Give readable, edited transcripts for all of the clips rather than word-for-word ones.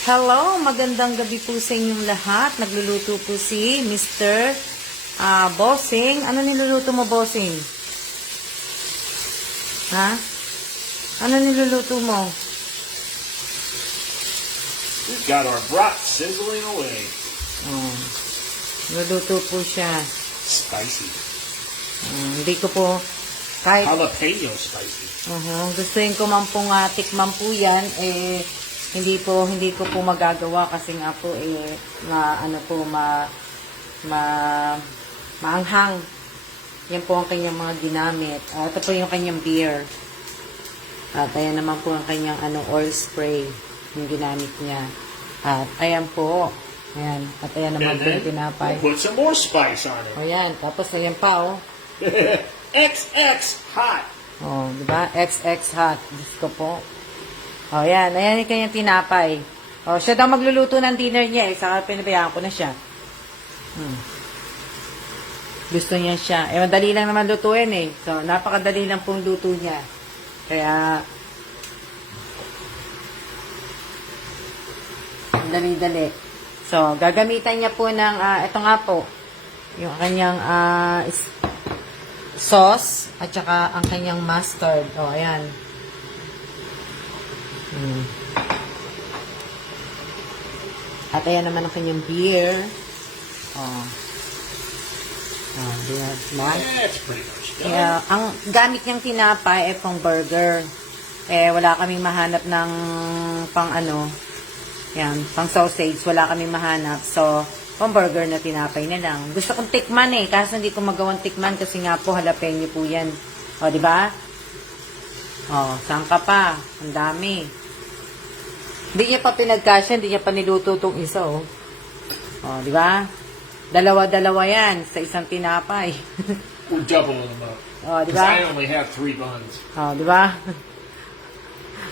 Hello, magandang gabi po sa inyong lahat. Nagluluto po si Mr. Bossing. Ano niluluto mo, Bossing? Ha? Ano niluluto mo? We've got our broth sizzling away. Oh, niluluto po siya. Spicy. Hindi ko po kahit Jalapeno spicy. gustuin ko man pong tikman po yan, hindi ko po magagawa kasi nga po maanghang. Yan po ang kanyang mga ginamit. Ito po yung kanyang beer. At ayan naman po ang kanyang oil spray yung ginamit niya. At ayan po. Ayan. At ayan naman And po yung then tinapay. we'll put some more spice on it. Ayan. Tapos ayan pa XX hot. di ba? XX hot. Diyos ko po. Ayan. Ayan yung kanyang tinapay. Siya daw magluluto ng dinner niya Saka pinabayaan ko na siya. Gusto niya siya. Madali lang naman lutuin So, napakadali lang pong luto niya. Kaya, dali-dali. So, gagamitan niya po ng, ito nga po, yung kanyang sauce, at saka ang kanyang mustard. Ayan. At ayan naman ang kanyang beer. That's pretty much done. Ang gamit niyang tinapay ay pang burger. Wala kaming mahanap ng pang sausage. Wala kaming mahanap. So, pang burger na tinapay na lang. Gusto kong tikman kaso hindi ko magawang tikman kasi nga po jalapeno po yan. Di ba? Saan ka pa? Ang dami. Hindi niya pa pinagkasya, hindi niya pa niluto itong isa, di ba? Dalawa-dalawa yan sa isang tinapay. We're doubling them up. Di 'Cause ba? I only have 3 buns. Di ba?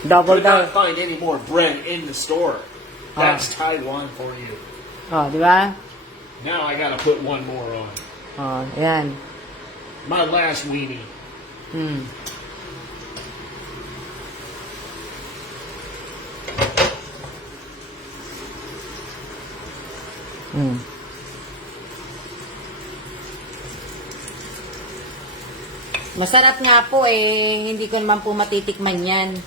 Double Could daw. not find any more bread in the store. That's Taiwan for you. Di ba? Now I gotta put one more on. Ayan. My last weenie. Masarap nga po hindi ko naman po matitikman yan.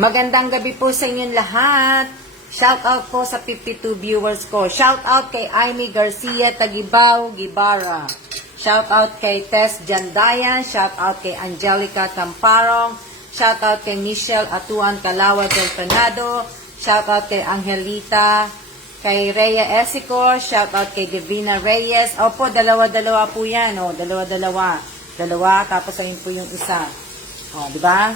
Magandang gabi po sa inyong lahat. Shout out po sa 52 viewers ko. Shout out kay Amy Garcia Tagibao Gibara. Shout out kay Tess Jandayan. Shout out kay Angelica Tamparong. Shout out kay Michelle Atuan Calawa del Penado. Shout out kay Angelita. Kay Rhea Esicor, shout out kay Divina Reyes. Opo, dalawa-dalawa po yan. Dalawa-dalawa. Dalawa, tapos ayun po yung isa. Di ba?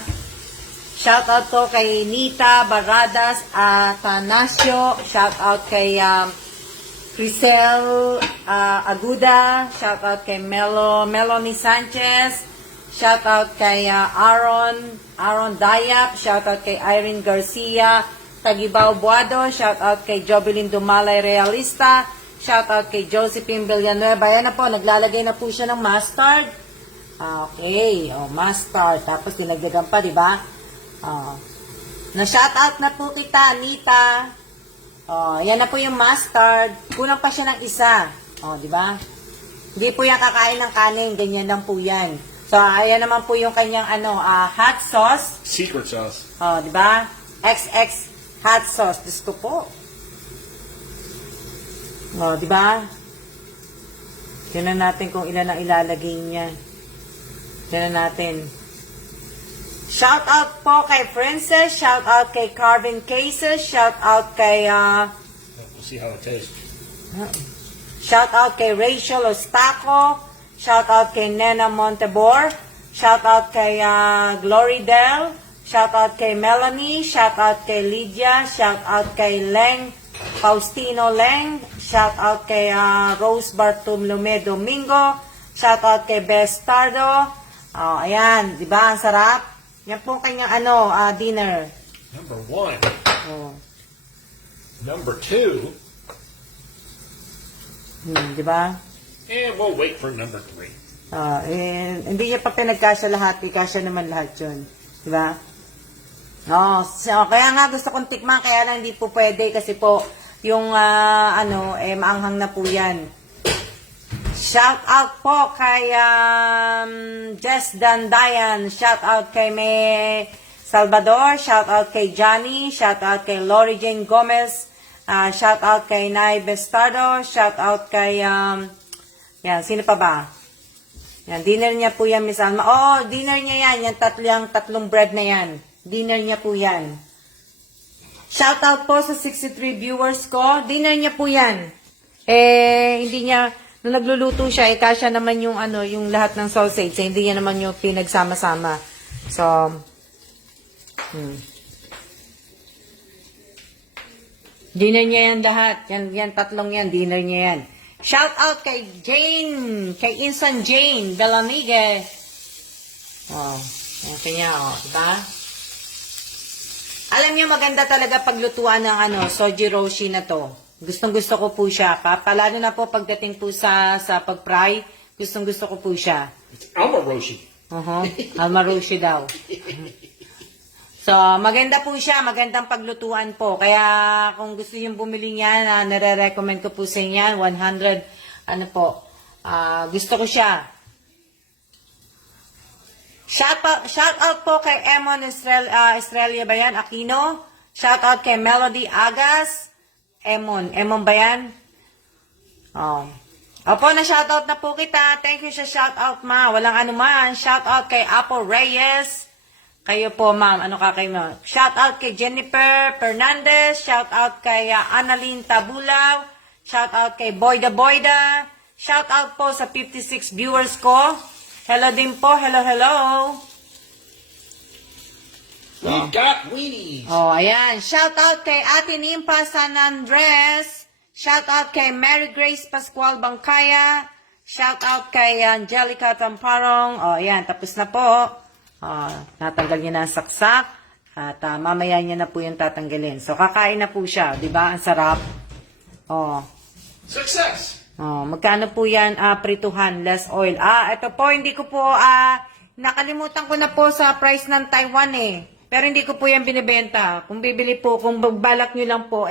Shout out ko kay Nita Baradas Atanasio. Shout out kay Crisel Aguda. Shout out kay Melanie Sanchez. Shout out kay Aaron Dayap. Shout out kay Irene Garcia Tagibao Buado, shout out kay Jovelyn Dumalay Realista, shout out kay Josephine Villanueva. Ayan na po, naglalagay na po siya ng mustard. Okay, mustard. Tapos dinagdagan pa, di ba? Na-shout out na po kita, Anita. Yan na po yung mustard. Kulang pa siya ng isa. Di ba? Hindi po yan kakain ng kanin, ganyan lang po yan. So, ayan naman po yung kanyang hot sauce. Secret sauce. Di ba? XX hot sauce. Diyos ko po. Di ba? Tignan natin kung ilan ang ilalagay niya. Tignan natin. Shout out po kay Princess. Shout out kay Carvin Cases. Shout out kay We'll see how it tastes. shout out kay Rachel Ostaco. Shout out kay Nena Montebor. Shout out kay Glory Del. Shout out kay Melanie, shout out kay Lydia, shout out kay Leng, Faustino Leng, shout out kay Rose Bartolome Domingo, shout out kay Bestardo. Ayan, di ba? Ang sarap. Yan po kanyang dinner. Number 1. Number 2. Di ba? And we'll wait for number 3. Hindi niya pa pinagkasya lahat, ikasya naman lahat yun. Di ba? No, so, kaya nga gusto kong tikman, kaya lang hindi po pwede kasi po yung maanghang na po yan. Shout out po kay Jess Dandayan, shout out kay May Salvador, shout out kay Johnny, shout out kay Lori Jane Gomez, shout out kay Nay Bestardo, shout out kay yan, sino pa ba? Yan, dinner niya po yan, Miss Alma. Oh, dinner niya yan, yung tatlong bread na yan. Dinner niya po yan. Shout out po sa 63 viewers ko. Dinner niya po yan. Hindi niya, nung nagluluto siya, kasya naman yung yung lahat ng sausage. Hindi niya naman yung pinagsama-sama. So, dinner niya yan lahat. Yan tatlong yan, dinner niya yan. Shout out kay Jane, kay Insan Jane Belanigue. Oh, okay niya, diba? Alam niyo, maganda talaga paglutuan ng soji roshi na to. Gustong-gusto ko po siya. Lalo na po pagdating po sa pag-fry, gustong-gusto ko po siya. Alma Roshi. Alma roshi daw. So, maganda po siya. Magandang paglutuan po. Kaya, kung gusto niyo bumili niyan, nare-recommend ko po sa inyo. 100, gusto ko siya. Shout out po kay Emon Estrella ba yan? Aquino. Shout out kay Melody Agas. Emon ba yan? Oh. Opo, na-shout out na po kita. Thank you sa shout out, ma. Walang anuman. Shout out kay Apo Reyes. Kayo po, ma'am. Ano ka kayo, ma'am? Shout out kay Jennifer Fernandez. Shout out kay Annalyn Tabulaw. Shout out kay Boyda. Shout out po sa 56 viewers ko. Hello din po. Hello. We got weenies. Oh, ayan. Shout out kay Ate Nimpa San Andres. Shout out kay Mary Grace Pascual Bangkaya. Shout out kay Angelica Tamparong. Oh, ayan. Tapos na po. Oh, natanggal niya na ang saksak. At mamaya niya na po yung tatanggalin. So, kakain na po siya. Diba? Ang sarap. Oh. Success. Oh, magkano po yan? Prituhan, less oil. Ito po, hindi ko po, nakalimutan ko na po sa price ng Taiwan Pero hindi ko po yan binibenta. Kung bibili po, kung balak nyo lang po,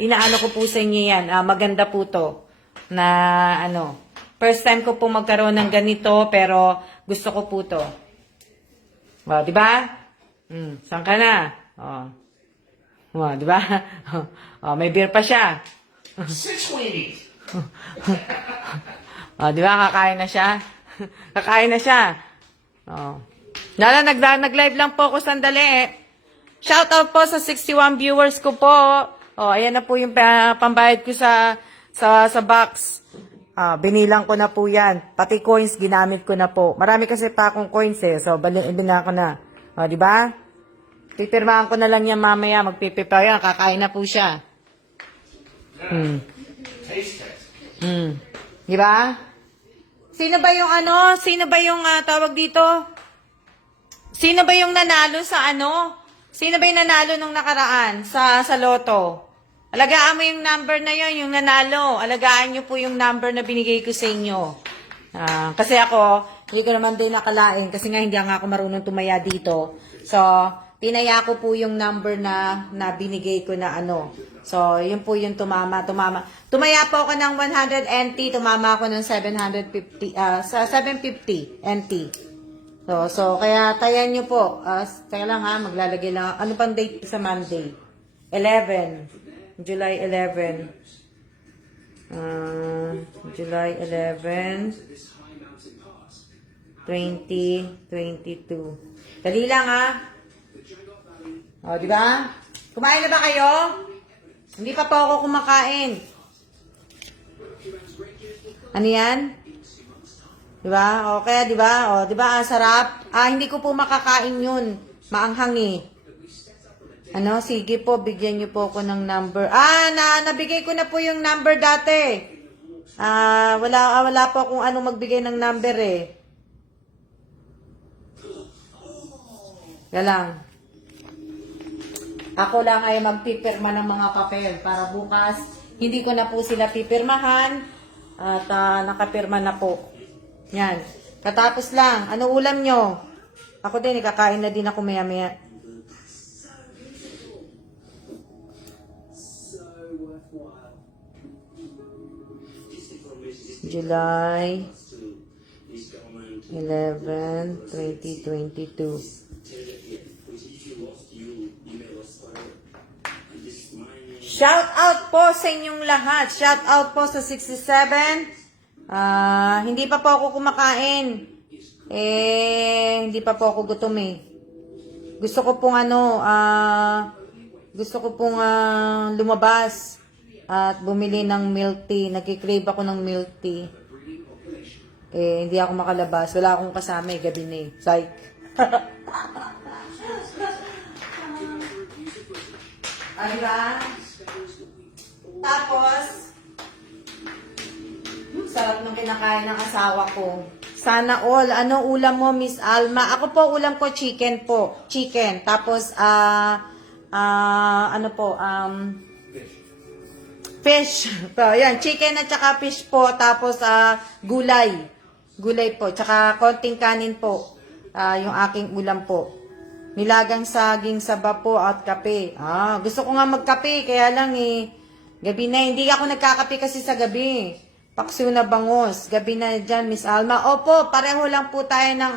inaano ko po sa inyo yan. Maganda po to. Na, first time ko po magkaroon ng ganito, pero gusto ko po to. Oh, di ba? Saan ka na? Oh, di ba? Oh, may beer pa siya. 6 weenies. Oh, di ba? Kakain na siya. Kakain na siya. Oh. Nag-live lang po ako sandali. Shoutout po sa 61 viewers ko po. Oh, ayan na po yung pambayad ko sa box. Binilang ko na po yan. Pati coins, ginamit ko na po. Marami kasi pa akong coins So, ibina ko na. Oh, di ba? Pipirmahan ko na lang yan mamaya. Magpipipay yan. Kakain na po siya. Taste test. Di ba? Sino ba yung tawag dito? Sino ba yung nanalo sa Sino ba yung nanalo nung nakaraan sa loto? Alagaan mo yung number na yon, yung nanalo. Alagaan nyo po yung number na binigay ko sa inyo. Kasi ako, hindi ko naman din nakalain kasi nga hindi nga ako marunong tumaya dito. So, tinaya ko po yung number na binigay ko na So, yun po yung tumama. Tumaya po ako ng 100 NT, tumama ako ng 750 NT. So kaya tayan nyo po. Teka lang maglalagay lang. Ano pang date sa Monday? 11. July 11. July 11. 2022. Dali lang O, di ba? Kumain na ba kayo? Hindi pa po ako kumakain. Ano yan? Diba? Okay, diba? O, diba? Sarap. Hindi ko po makakain yun. Maanghang Sige po, bigyan niyo po ako ng number. Nabigay ko na po yung number dati. Wala po akong magbigay ng number Galang. Ako lang ay magpipirma ng mga papel para bukas hindi ko na po sila pipirmahan at nakapirma na po. Yan. Katapos lang. Ano ulam nyo? Ako din, kakain na din ako maya-maya. July 11, 2022. Shout out po sa inyong lahat. Shout out po sa 67. Hindi pa po ako kumakain. Hindi pa po ako gutom eh. Gusto ko pong lumabas at bumili ng milk tea. Nagkikrave ako ng milk tea. Hindi ako makalabas. Wala akong kasama eh. Gabi na eh. Psych. Diba? Tapos, sarap ng kinakain ng asawa ko. Sana all. Ano ulam mo, Miss Alma? Ako po, ulam ko chicken po. Chicken. Tapos, fish. So, yan. Chicken at saka fish po. Tapos, gulay. Gulay po. Tsaka konting kanin po. Yung aking ulam po. Nilagang saging, saba po at kape. Gusto ko nga magkape. Kaya lang gabi na. Hindi ako nagkakape kasi sa gabi. Pakso na bangos. Gabi na dyan, Miss Alma. Opo, pareho lang po tayo ng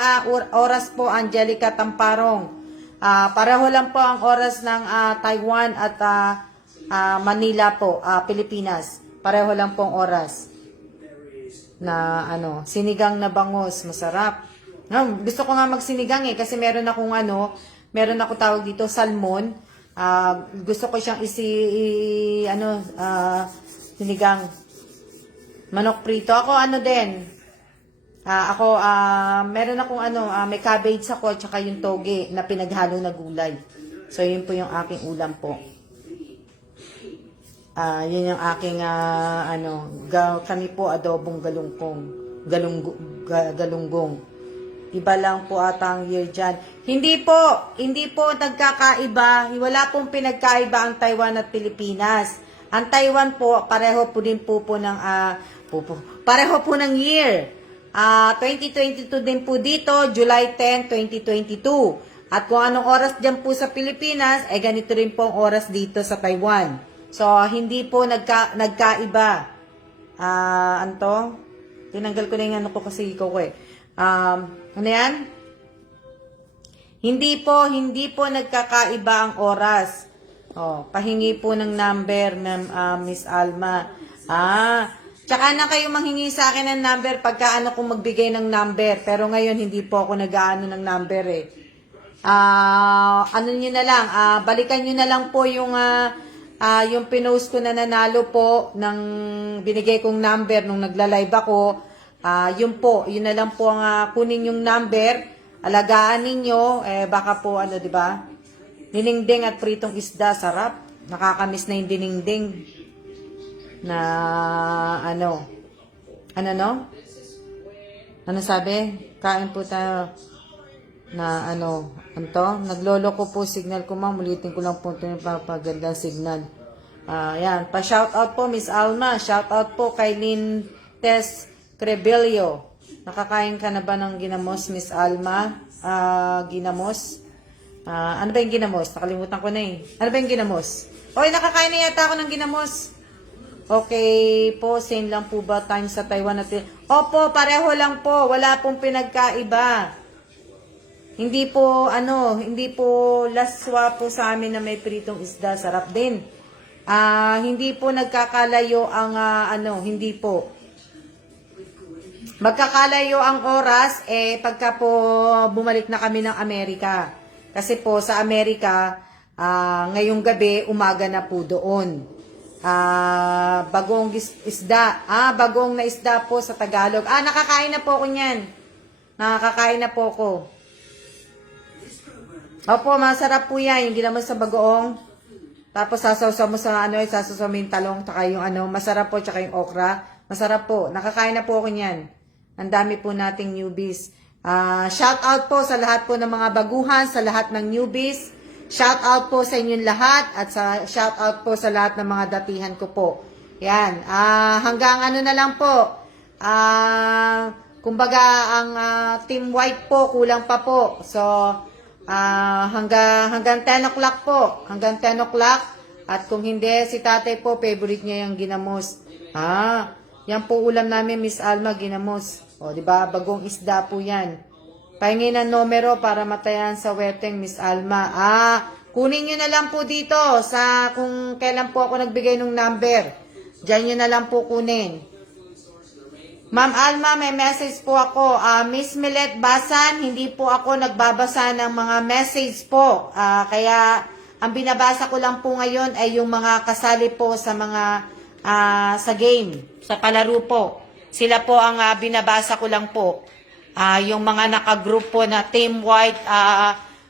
oras po, Angelica Tamparong. Pareho lang po ang oras ng Taiwan at Manila po, Pilipinas. Pareho lang po ang oras. Na sinigang na bangos, masarap. Gusto ko nga magsinigang kasi meron ako tawag dito, salmon. Gusto ko siyang sinigang. Manok prito. Ako din. Meron akong may cabbage ako at saka yung toge na pinaghalo na gulay. So, yun po yung aking ulam po. Yun yung aking, kami po adobong galunggong. Iba lang po ata ang year dyan. Hindi po nagkakaiba. Wala pong pinagkaiba ang Taiwan at Pilipinas. Ang Taiwan po, pareho po din po ng pareho po ng year. 2022 din po dito, July 10, 2022. At kung anong oras dyan po sa Pilipinas, ay ganito rin po ang oras dito sa Taiwan. So, hindi po nagkaiba. Tinanggal ko na yung ko kasi ikaw ko eh. Ano yan? Hindi po nagkakaiba ang oras. Pahingi po ng number, Miss Alma. Tsaka na kayo manghingi sa akin ng number pagka kung magbigay ng number. Pero ngayon, hindi po ako nag-aano ng number eh. Nyo na lang, balikan nyo na lang po yung pinost ko na nanalo po ng binigay kong number nung nagla-live ako. Yun na lang po ang kunin yung number. Alagaan ninyo, baka po di ba? Dinengdeng at pritong isda, sarap. Nakakamiss na yung dinengdeng. Na ano sabi? Kain po tayo na naglolo ko po signal ko ma'am, ulitin ko lang po ito yung papagandang signal. Yan, pa-shoutout po Miss Alma, shoutout po kay Lynn Tess Crebelio. Nakakain ka na ba ng ginamos, Miss Alma? Ginamos? Ano ba yung ginamos? Nakalimutan ko na eh. Ano ba yung ginamos? Nakakain na yata ako ng ginamos. Okay po, same lang po ba time sa Taiwan at Opo, pareho lang po. Wala pong pinagkaiba. Hindi po laswa po sa amin na may pritong isda. Sarap din. Hindi po nagkakalayo ang hindi po. Magkakalayo ang oras pagka po bumalik na kami ng Amerika. Kasi po sa Amerika, ngayong gabi, umaga na po doon. Bagong isda. Bagong na isda po sa Tagalog. Nakakain na po ako niyan. Nakakain na po ako. Opo, masarap po yan. Yung ginamos sa bagoong. Tapos sasaw mo sa sasaw mo yung talong, tsaka yung masarap po, tsaka yung okra. Masarap po. Nakakain na po ako niyan. Ang dami po nating newbies. Shout out po sa lahat po ng mga baguhan, sa lahat ng newbies. Shout out po sa inyong lahat at shout out po sa lahat ng mga datihan ko po. Yan. Hanggang na lang po. Kumbaga ang Team White po kulang pa po. So hanggang 10 o'clock po. Hanggang 10 o'clock At kung hindi, si tatay po, favorite niya yung ginamos. Yan po ulam namin, Miss Alma, ginamos. O, di ba? Bagong isda po yan. Pahingi ng numero para matayan sa weteng, Miss Alma. Kunin nyo na lang po dito sa kung kailan po ako nagbigay ng number. Diyan nyo na lang po kunin. Ma'am Alma, may message po ako. Miss Milet Basan, hindi po ako nagbabasa ng mga message po. Kaya ang binabasa ko lang po ngayon ay yung mga kasali po sa mga sa game, sa palaro po. Sila po ang binabasa ko lang po. Yung mga nakagroup po na team white,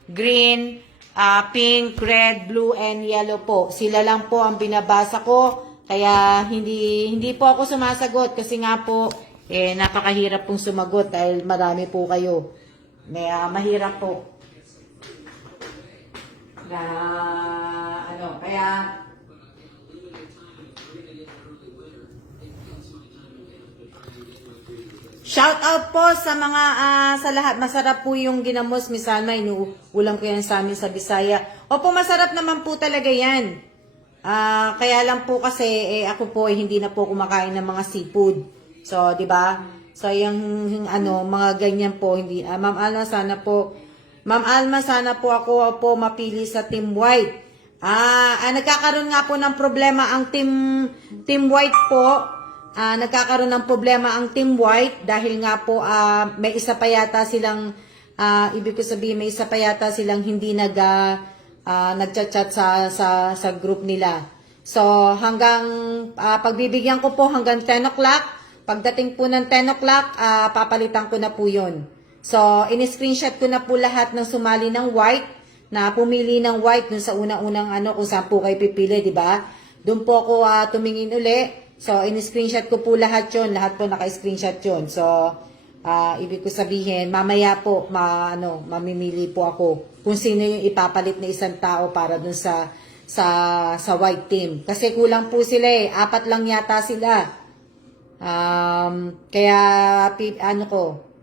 green, pink, red, blue, and yellow po. Sila lang po ang binabasa ko. Kaya hindi po ako sumasagot kasi nga po napakahirap pong sumagot dahil marami po kayo. Mahirap po. Kaya shout out po sa mga sa lahat. Masarap po yung ginamos, Miss Alma. Inuulam ko yan sa amin sa Bisaya. Opo, masarap naman po talaga yan. Kaya lang po kasi ako po hindi na po kumakain ng mga seafood. So, 'di ba? So, yung mga ganyan po hindi Ma'am Alma sana po ako mapili sa Team White. Nagkakaroon nga po ng problema ang Team White po. Nagkakaroon ng problema ang Team White dahil nga po may isa pa yata silang ibig ko sabihin may isa pa yata silang hindi nagchat-chat sa group nila. So hanggang pagbibigyan ko po hanggang 10 o'clock. Pagdating po ng 10 o'clock, papalitan ko na po 'yon. So in-screenshot ko na po lahat ng sumali ng white na pumili ng white dun sa unang-unang kung saan po kayo pipili, di ba? Doon po ako tumingin uli. So, in-screenshot ko po lahat yon. Lahat po naka-screenshot yon. So, ibig ko sabihin, mamaya po, mamimili po ako kung sino yung ipapalit na isang tao para dun sa white team. Kasi kulang po sila 4 lang yata sila. Kaya,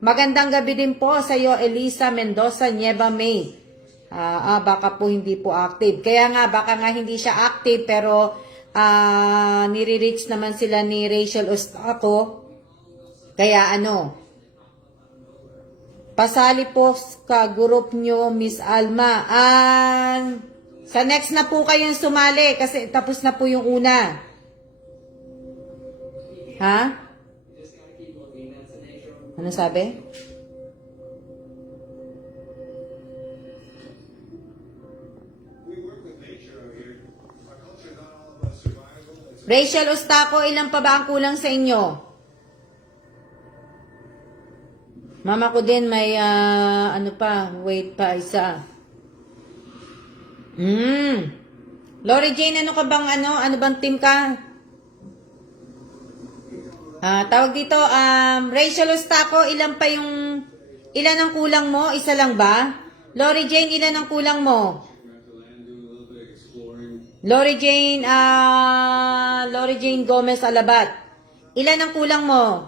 magandang gabi din po sa iyo, Elisa Mendoza, Nieva May. Baka po hindi po active. Kaya nga, baka nga hindi siya active, pero nire-reach naman sila ni Rachel Ostaco. Kaya pasali po ka group nyo, Miss Alma. Sa next na po kayong sumali kasi tapos na po yung una. Ha? Ano sabi? Rachel Ostaco, ilan pa ba ang kulang sa inyo? Mama ko din may wait pa isa. Lori Jane, ano ka bang ano bang team ka? Tawag dito, Rachel Ostaco, ilan ang kulang mo? Isa lang ba? Lori Jane, ilan ang kulang mo? Lori Jane Gomez Alabat. Ilan ang kulang mo?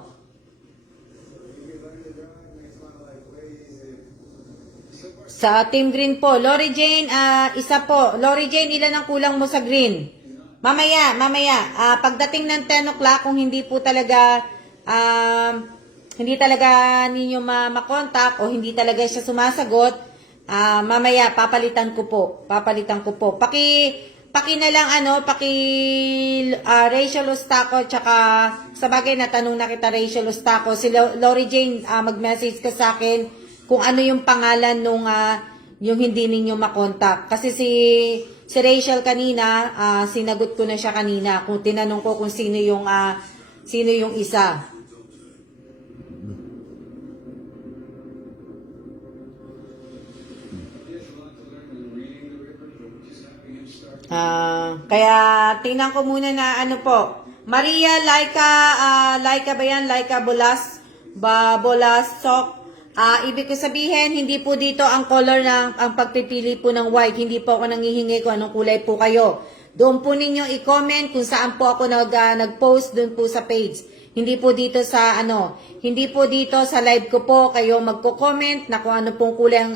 Sa Team Green po. Lori Jane, isa po. Lori Jane, ilan ang kulang mo sa green? Mamaya. Pagdating ng 10 o'clock, kung hindi po talaga, ninyo makontak o hindi talaga siya sumasagot, mamaya, papalitan ko po. Paki na lang Rachel Ostaco, tsaka sa bagay natanong na kita Rachel Ostaco, si Lori Jane, mag-message ka sa akin kung ano yung pangalan nung yung hindi ninyo makontak. Kasi si Rachel kanina, sinagot ko na siya kanina kung tinanong ko kung sino yung isa. Kaya tingnan ko muna na po. Maria Laika ba yan? Laika Bolasok. Ibig ko sabihin, hindi po dito ang color ang pagpipili po ng white. Hindi po ako nanghihingi kung anong kulay po kayo. Doon po ninyo i-comment kung saan po ako nag-post doon po sa page. Hindi po dito sa live ko po kayo magko-comment na kung ano pong kulay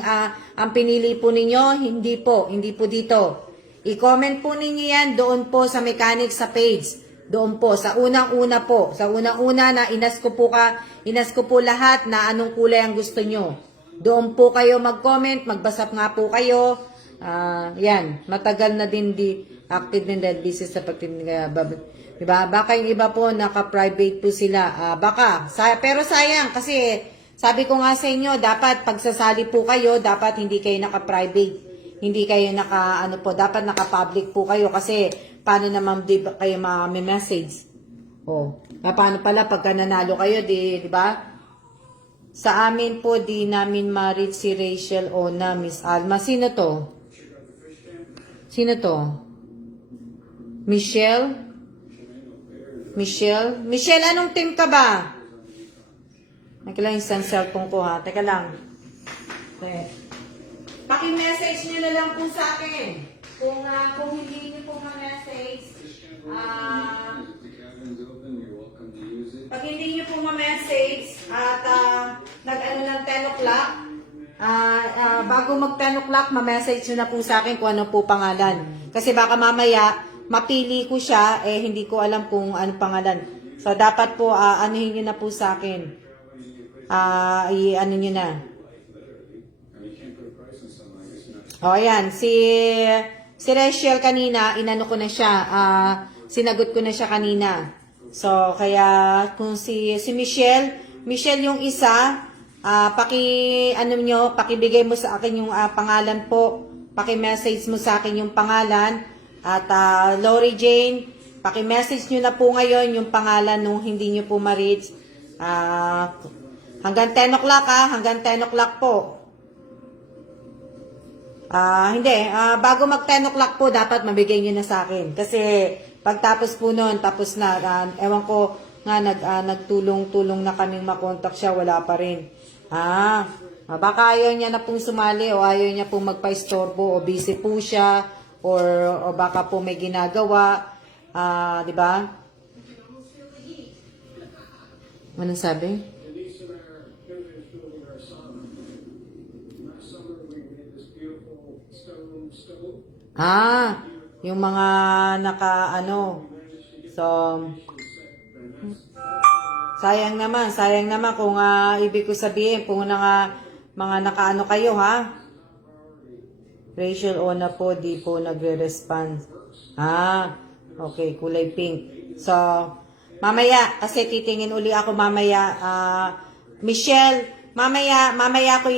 ang pinili po ninyo. Hindi po dito. I-comment po ninyo yan doon po sa mechanic sa page. Doon po, sa unang-una po. Sa unang-una na inas ko po lahat na anong kulay ang gusto nyo. Doon po kayo mag-comment, magbasa nga po kayo. Yan, matagal na din active din dahil busy sa pagtitinda. Diba? Baka yung iba po naka-private po sila. Pero sayang kasi sabi ko nga sa inyo, dapat pagsasali po kayo, dapat hindi kayo naka-private. Hindi kayo dapat naka-public po kayo kasi paano naman di ba kayo ma-message? Paano pala pagka nanalo kayo, di ba? Sa amin po, di namin ma-reach si Rachel o na Miss Alma. Sino to? Sino to? Michelle? Michelle, anong team ka ba? Teka lang yung cellphone ko ha. Teka lang. Okay. Paki-message nyo na lang po sa akin. Kung hindi nyo po ma-message, pag hindi nyo po ma-message at nag-ano ng 10 o'clock, bago mag 10 o'clock, ma-message nyo na po sa akin kung ano po pangalan. Kasi baka mamaya, mapili ko siya, hindi ko alam kung ano pangalan. So, dapat po, anuhin nyo na po sa akin. I-ano nyo na. Ayan. Si Rachel kanina, inano ko na siya. Sinagot ko na siya kanina. So, kaya, kung si Michelle yung isa, pakibigay mo sa akin yung pangalan po. Paki-message mo sa akin yung pangalan. At Lori Jane, paki-message nyo na po ngayon yung pangalan nung hindi nyo po ma-reach. Hanggang 10 o'clock hanggang 10 o'clock po. Bago mag 10 o'clock po, dapat mabigay nyo na sa akin. Kasi, pagtapos po nun, tapos na, ewan ko nga, nagtulong-tulong na kaming makontak siya, wala pa rin. Baka ayaw niya na pong sumali, o ayaw niya pong magpa-istorbo, o busy po siya, o baka po may ginagawa, di ba? Anong sabi? Yung mga So, sayang naman kung ibig ko sabihin, kung mga nakaano kayo, ha? Rachel Ona po, di po nagre-respond. Okay, kulay pink. So, mamaya, kasi titingin uli ako mamaya. Michelle, mamaya ko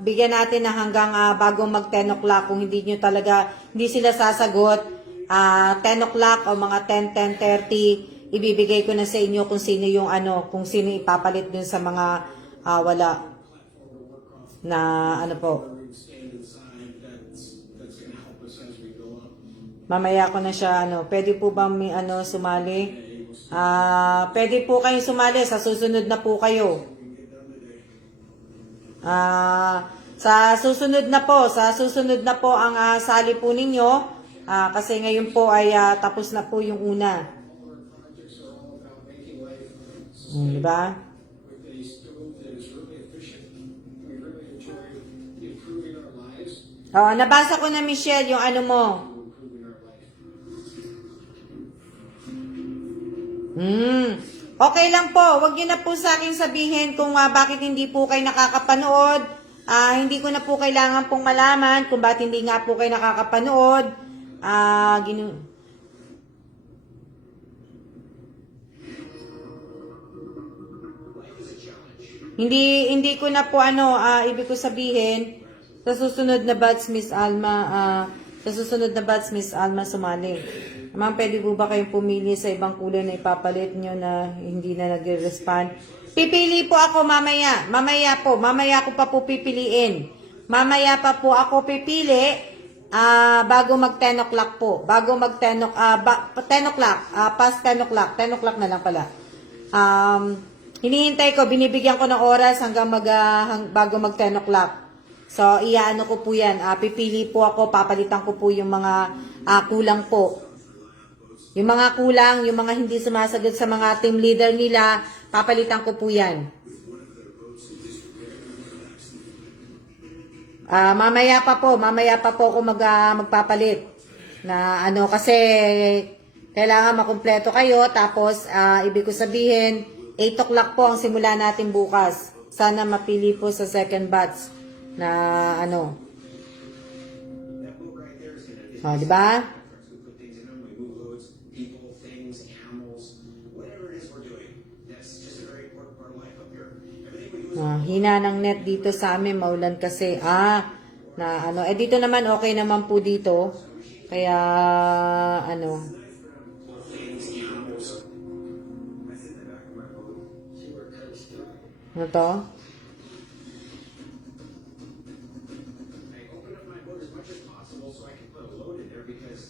bigyan natin na hanggang bago mag 10 o'clock. Kung hindi sila sasagot, 10 o'clock o mga 10:30, ibibigay ko na sa inyo kung sino yung kung sino ipapalit dun sa mga wala na po. Mamaya ko na siya pwede po ba may sumali? Pwede po kayong sumali, sa susunod na po kayo. Sa susunod na po ang sali po ninyo, kasi ngayon po ay tapos na po yung una. Diba? Nabasa ko na, Michelle, yung mo. Okay lang po, wag niyo na po sa akin sabihin kung bakit hindi po kayo nakakapanood. Hindi ko na po kailangan pong malaman kung bakit hindi nga po kayo nakakapanood. Hindi ko na po ibig ko sabihin, sa susunod na batch Miss Alma sumali. Ma'am, pwede po ba kayong pumili sa ibang kulay na ipapalit nyo na hindi na nagre-respond? Pipili po ako mamaya. Mamaya ko pa po pipiliin. Mamaya pa po ako pipili bago mag 10 o'clock po. Bago mag 10 o'clock. Past 10 o'clock. 10 o'clock na lang pala. Hinihintay ko, binibigyan ko ng oras hanggang bago mag 10 o'clock. So, iyaano ko po yan. Pipili po ako, papalitan ko po yung mga kulang po. Yung mga kulang, yung mga hindi sumasagot sa mga team leader nila, papalitan ko po yan. Mamaya pa po ako magpapalit. Na ano, kasi kailangan makumpleto kayo. Tapos, ibig ko sabihin, 8 o'clock po ang simula natin bukas. Sana mapili po sa second batch na ano. O, di ba? Hina ng net dito sa amin, maulan kasi. Na ano, dito naman okay naman po dito. Kaya ano. Ano to?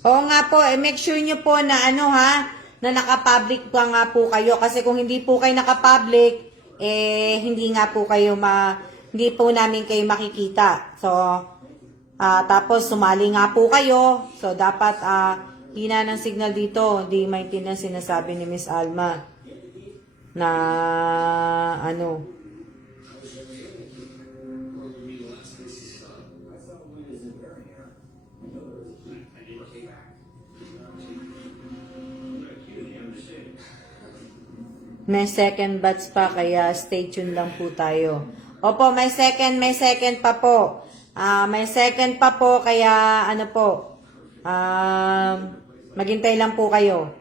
Oo nga po, make sure nyo po na ano ha, na naka-public pa nga po kayo. Kasi kung hindi po kayo naka-public, hindi nga po kayo hindi po namin kayo makikita. So, tapos sumali nga po kayo. So, dapat hina ng signal dito. Hindi maintindihan sinasabi ni Miss Alma na ano. May second batch pa, kaya stay tuned lang po tayo. Opo, may second pa po. May second pa po, kaya ano po, maghintay lang po kayo.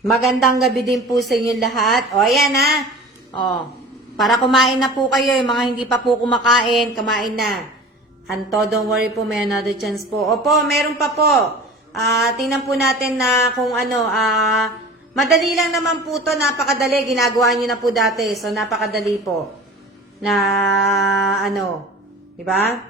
Magandang gabi din po sa inyo lahat. O, ayan ha. O, para kumain na po kayo. Yung mga hindi pa po kumakain, kumain na. Anto, don't worry po, may another chance po. Opo, meron pa po. Tingnan po natin na kung ano, madali lang naman po to, napakadali. Ginagawa nyo na po dati. So, napakadali po. Na, ano, di ba?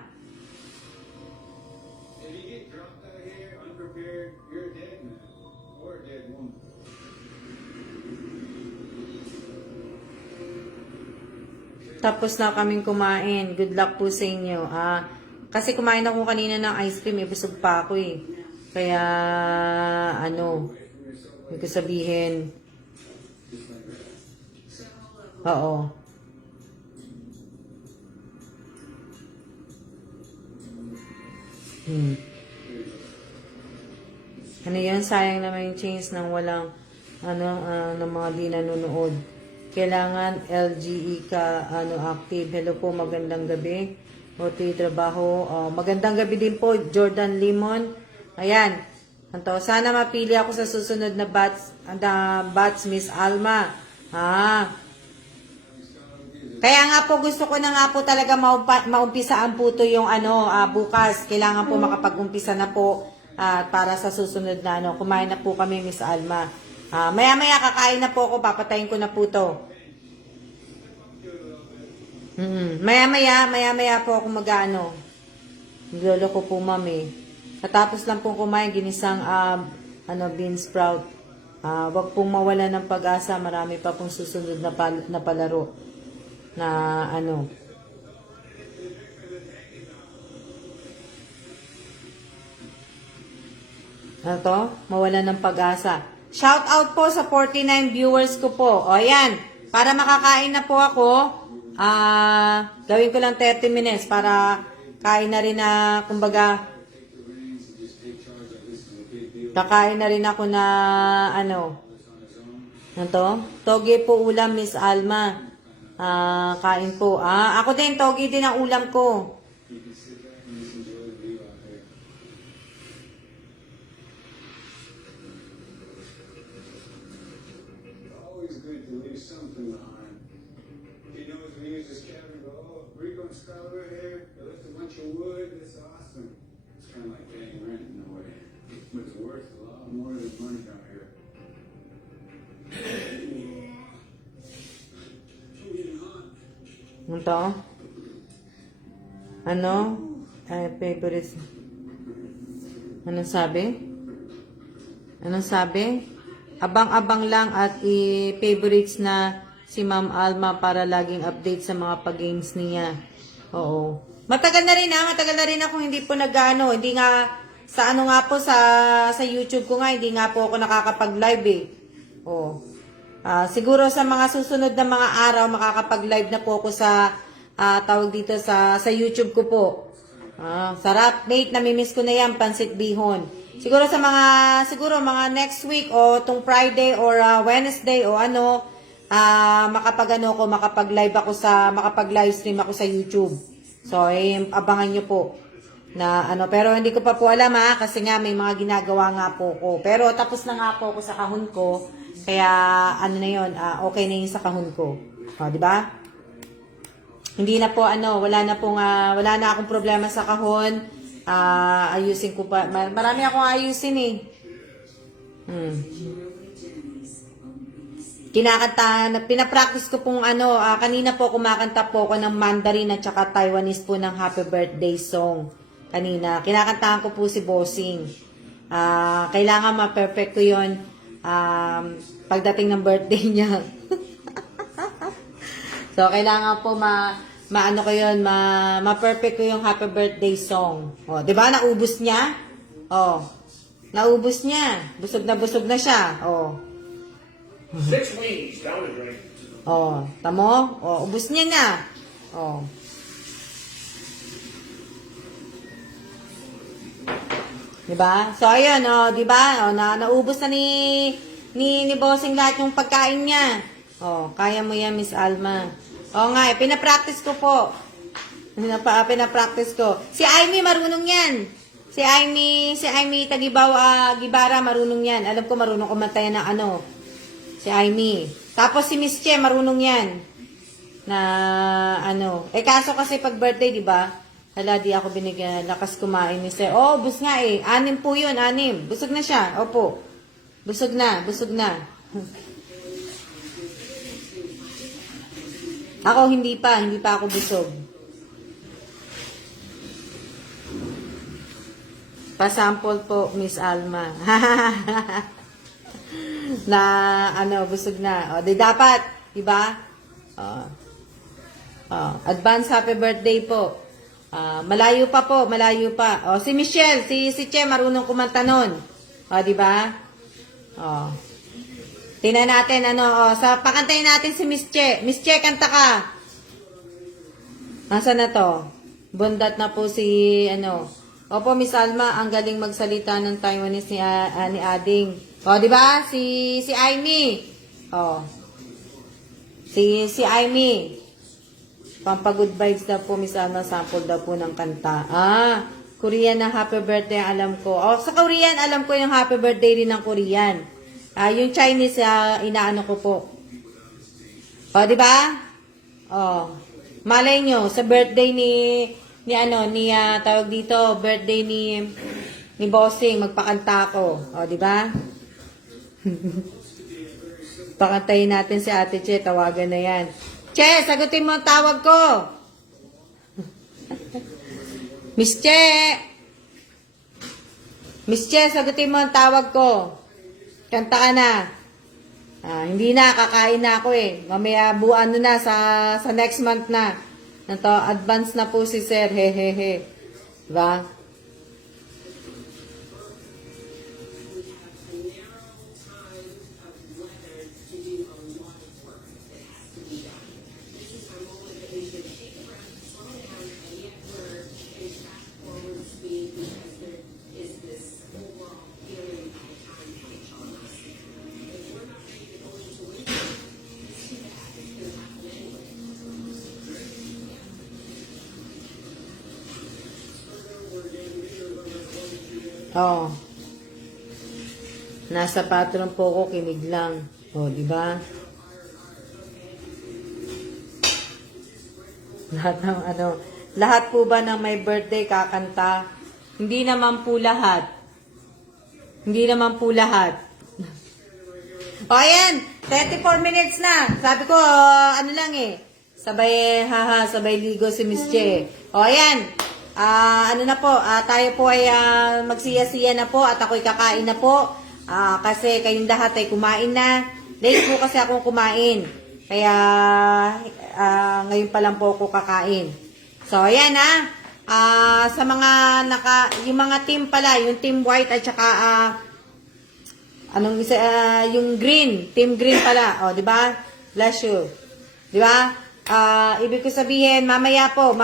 Tapos na kaming kumain. Good luck po sa inyo. Kasi kumain ako kanina ng ice cream. Busog pa ako eh. Kaya, ano, hindi ko sabihin. Oo. Ano yan? Sayang naman yung change ng walang, ng mga di nanonood. Kailangan LGE ka active. Hello po, magandang gabi. OT trabaho. Magandang gabi din po, Jordan Limon. Ayan. Anto, sana mapili ako sa susunod na batch Miss Alma. Kaya nga po gusto ko na nga po talaga maumpisaan po to yung bukas. Kailangan po makapag-umpisa na po para sa susunod na kumain na po kami Miss Alma. Maya-maya kakain na po ako, papatayin ko na po to. Maya-maya po ako mag-ano. Lolo ko po mami. Katapos lang pong kumain, ginisang bean sprout. Wag pong mawala ng pag-asa, marami pa pong susunod na palaro. Na ano. Ano to? Mawala ng pag-asa. Shout out po sa 49 viewers ko po. O yan, para makakain na po ako, gawin ko lang 30 minutes para kain na rin na, kumbaga, kakain na rin ako na, ano to? Toge po ulam, Miss Alma. Kain po. Ako din, toge din ang ulam ko. Ito? Ano? Favorites. Anong sabi? Anong sabi? abang-abang lang at i-favorites na si Ma'am Alma para laging update sa mga pag-games niya. Oo. Matagal na rin matagal na rin ako hindi po nag-ano, hindi nga sa ano nga po sa YouTube ko nga hindi nga po ako nakakapag-live eh. Oo. Siguro sa mga susunod na mga araw makakapag-live na po ako sa tawag dito sa YouTube ko po. Sarap, mate, namimiss ko na yan, pansit bihon. Siguro mga next week o tung Friday or Wednesday o ano, makapag-live ako makapag-live stream ako sa YouTube. So, abangan nyo po na ano, pero hindi ko pa po alam kasi nga may mga ginagawa nga po ko. Pero tapos na nga po ako sa kahon ko, kaya ano na yun, okay na yun sa kahon ko. O, di ba? Hindi na po wala na akong problema sa kahon. Ayusin ko pa. Marami akong ayusin eh. Pinapractice ko pong kanina po kumakanta po ako ng Mandarin at saka Taiwanese po ng Happy Birthday song. Kanina, kinakantahan ko po si Bossing. Kailangan ma-perfect ko yun pagdating ng birthday niya. So, kailangan po ma-ano ko yun, ma-perfect ko yung Happy Birthday song. O, di ba? Naubos niya? O, naubos niya. Busog na siya. O. 6 wings, down the drain. O, tamo? O, ubos niya na. O. Di ba? So, ayun, di ba? Naubos na ni Bossing lahat yung pagkain niya. Kaya mo yan, Miss Alma. Nga, pinapractice ko po. Pinapractice ko. Si Amy, marunong yan. Si Amy Tagibaw, Gibara, marunong yan. Alam ko, marunong kumantay ng si Amy. Tapos si Miss Che, marunong yan. Kaso kasi pag birthday, di ba? Hala, di ako binigyan. Lakas kumain ni Sir. Bus nga eh. 6 po yun, 6. Busog na siya. Opo. Busog na. Ako, hindi pa ako busog. Pa-sample po, Miss Alma. Na, busog na. Di dapat, di ba? Advance happy birthday po. Malayo pa po. Si Michelle, si Che, marunong kumanta nun. Di ba? Tingnan natin, pakantayin natin si Miss Che. Miss Che, kanta ka. Nasaan na to? Bundat na po si, Opo, Miss Alma, ang galing magsalita ng Taiwanese ni Ading. Di ba? Si Amy. Si Amy. Pampagood vibes daw po, Miss Alma, sample daw po ng kanta. Korean na happy birthday, alam ko. Sa Korean, alam ko yung happy birthday rin ng Korean. Yung Chinese, inaano ko po. Di ba? Malay nyo, sa birthday tawag dito, birthday ni Bossing, magpakanta ko. Di ba? Pakantayin natin si Ate Che, tawagan na yan. Che, sagutin mo ang tawag ko. Miss Che, sagutin mo ang tawag ko. Kanta ka na. Hindi na, kakain na ako eh. Mamaya buwan na sa next month na. Advance na po si Sir. Hehehe. Diba? Nasa patron po ko, kinig lang. Di ba? Lahat po ba ng may birthday kakanta? Hindi naman po lahat. Ayan, 34 minutes na. Sabi ko, lang eh. Sabay ligo si Miss Che. Ayan. Tayo po ay magsiya-siya na po at ako'y kakain na po. Kasi kayong lahat ay kumain na. Late po kasi akong kumain. Kaya ngayon pa lang po ako kakain. So, ayan sa mga yung mga team pala, yung team white at saka yung green, team green pala. O, di ba? Bless you. Di ba? Ibig ko sabihin, mamaya ko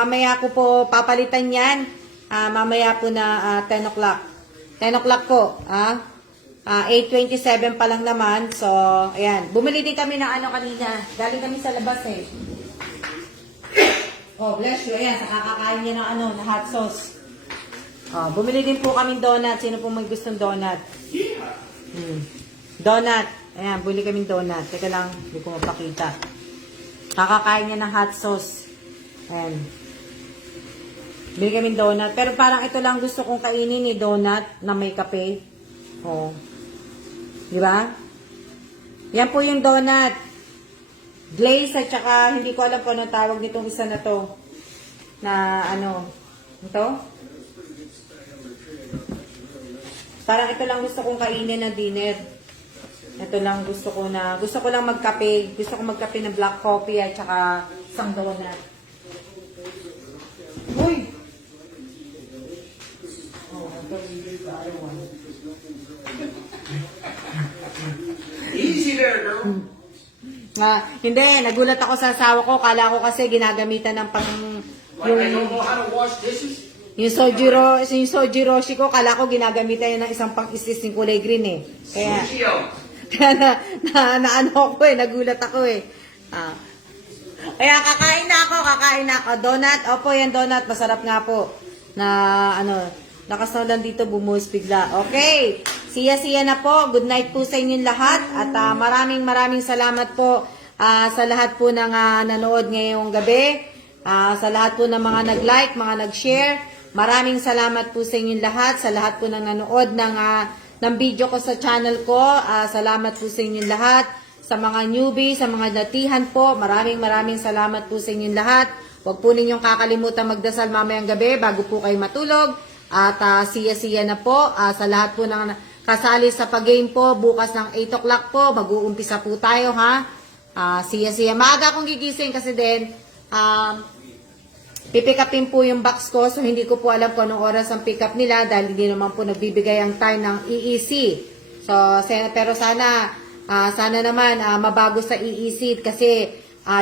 po papalitan yan. Mamaya po na 10 o'clock. 10 o'clock po. 8:27 pa lang naman. So, ayan. Bumili din kami ng kanina. Galing kami sa labas eh. Oh, bless you. Ayan, sa kakakain niya ng na hot sauce. Bumili din po kami donut. Sino po may gustong donut? Donut. Ayan, bumili kami donut. Teka lang, hindi ko mapakita. Kakakain niya ng hot sauce. Ayan. Bili kami donut. Pero parang ito lang gusto kong kainin donut na may kape. Oh. Di ba? Yan po yung donut. Glaze at saka hindi ko alam kung ano tawag nitong isa na to. Na ito? Parang ito lang gusto kong kainin na dinner. Ito lang gusto ko lang magkape. Gusto ko magkape ng black coffee at saka isang donut. Uy! Easy there, girl. Hindi, nagulat ako sa asawa ko. Kala ko kasi ginagamitan ng Like I don't know how to wash dishes. yung sojiroshi ko, kala ko ginagamitan yun ng isang pang-istis ng kulay green eh. Kaya, Sushio. kaya nagulat ako eh. Kaya kakain na ako. Donut, opo yan donut, masarap nga po. Lakas na lang dito, bumuhos bigla. Okay, siya na po. Good night po sa inyong lahat. At maraming salamat po sa lahat po ng nanood ngayong gabi. Sa lahat po ng mga nag-like, mga nag-share. Maraming salamat po sa inyong lahat. Sa lahat po ng nanood ng video ko sa channel ko. Salamat po sa inyong lahat. Sa mga newbie, sa mga datihan po, maraming salamat po sa inyong lahat. Huwag po ninyong kakalimutan magdasal mamayang gabi bago po kayo matulog. At siya na po sa lahat po ng kasali sa pag-game po. Bukas ng 8 o'clock po, mag-uumpisa po tayo ha. Siya. Maaga akong gigising kasi din pipick upin po yung box ko. So hindi ko po alam kung anong oras ang pick up nila dahil hindi naman po nagbibigay ang time ng EEC. So pero sana naman mabago sa EEC kasi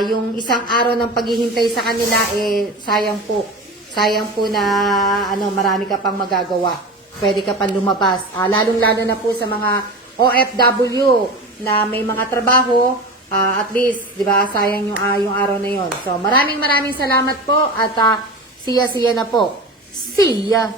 yung isang araw ng paghihintay sa kanila sayang po na marami ka pang magagawa. Pwede ka pang lumabas. Lalong-lalo na po sa mga OFW na may mga trabaho, at least, 'di ba, sayang yung araw na 'yon. So, maraming salamat po at siya na po. See ya.